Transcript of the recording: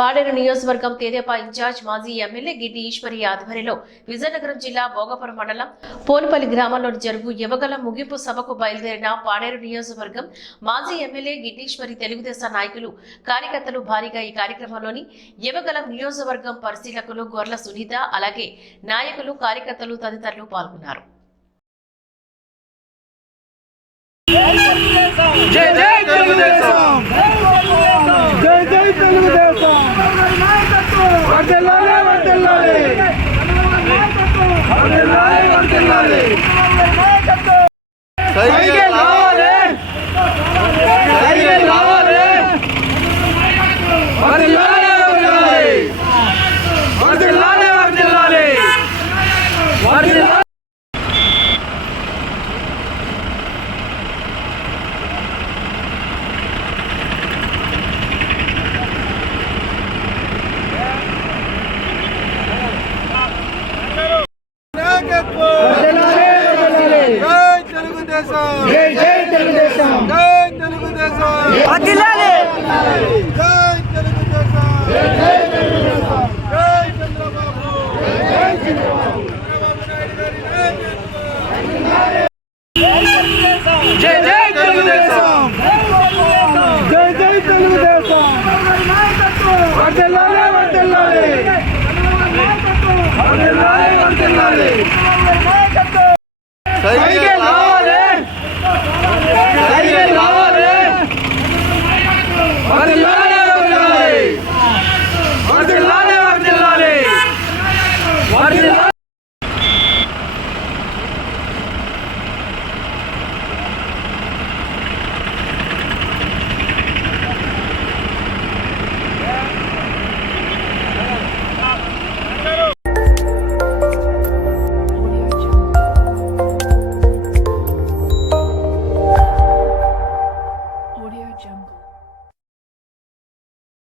పాడేరు నియోజకవర్గం తెదేపా ఇన్ఛార్జ్ మాజీ ఎమ్మెల్యే గిడ్డి ఈశ్వరి ఆధ్వర్యంలో విజయనగరం జిల్లా భోగపురం మండలం పోనుపల్లి గ్రామంలో జరుగు యువగల ముగింపు సభకు బయలుదేరిన పాడేరు నియోజకవర్గం మాజీ ఎమ్మెల్యే గిడ్డీశ్వరి తెలుగుదేశం నాయకులు కార్యకర్తలు భారీగా ఈ కార్యక్రమంలోని యువగల నియోజకవర్గం పరిశీలకులు గొర్ల సునీత అలాగే నాయకులు కార్యకర్తలు తదితరులు పాల్గొన్నారు. జై జై తెలుగుదేశం జై జై తెలుగుదేశం వర్ధిల్లాలి వర్ధిల్లాలి వర్ధిల్లాలి వర్ధిల్లాలి సైకిల్ రావాలి సైకిల్ రావాలి వర్ధిల్లాలి వర్ధిల్లాలి వర్ధిల్లాలి వర్ధిల్లాలి వర్ధిల్లాలి జై జై తెలుగుదేశం జై తెలుగుదేశం వర్ధిల్లాలి జై తెలుగుదేశం జై జై తెలుగుదేశం జై చంద్రబాబు జై చంద్రబాబు జై జై తెలుగుదేశం జై జై తెలుగుదేశం వర్ధిల్లాలి వర్ధిల్లాలి వర్ధిల్లాలి వర్ధిల్లాలి